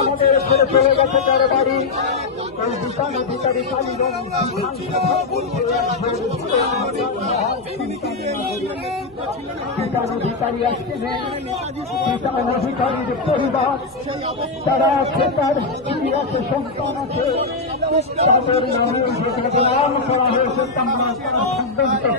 আমাদের ছেড়ে চলে গেছে তার বাড়ি ওই বিধান অধিকারী কালীগঞ্জ বিধান অধিকারী পরিবার, তারা আছে, তার স্ত্রী সন্তান আছে। তাদের নামে নাম করা হয়েছে, তার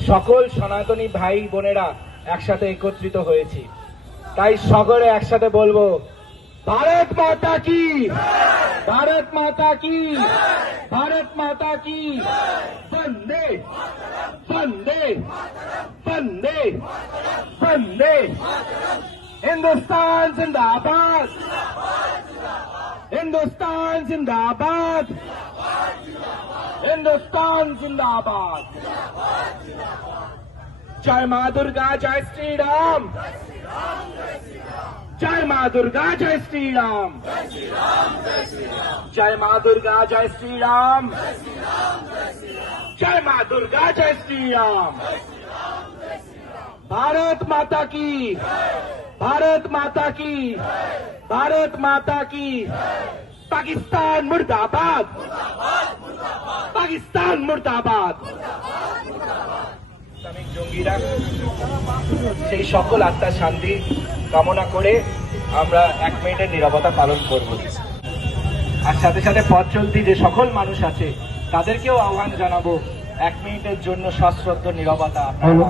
সকল সনাতনী ভাই বোনেরা একসাথে একত্রিত হয়েছি। তাই সকলে একসাথে বলব, ভারত মাতা কি? ভারত মাতা কি? ভারত মাতা কি? বন্দে। বন্দে। বন্দে। বন্দে। হিন্দুস্তান জিন্দাবাদ। হিন্দুস্তান জিন্দাবাদ। हिंदुस्तान जिंदाबाद। जय माँ दुर्गा, जय श्री राम जय माँ दुर्गा, जय श्री राम जय माँ दुर्गा, जय श्री राम जय माँ दुर्गा, जय श्री राम भारत माता की, भारत माता की, भारत माता की। পাকিস্তান মুর্দাবাদ। পাকিস্তান মুর্দাবাদ। জঙ্গিরা সেই সকল আত্মার শান্তি কামনা করে আমরা এক মিনিটের নিরাপত্তা পালন করব। আর সাথে সাথে পথ চলতি যে সকল মানুষ আছে, তাদেরকেও আহ্বান জানাব, এক মিনিটের জন্য সশ্রদ্ধ নিরবতা আপনারা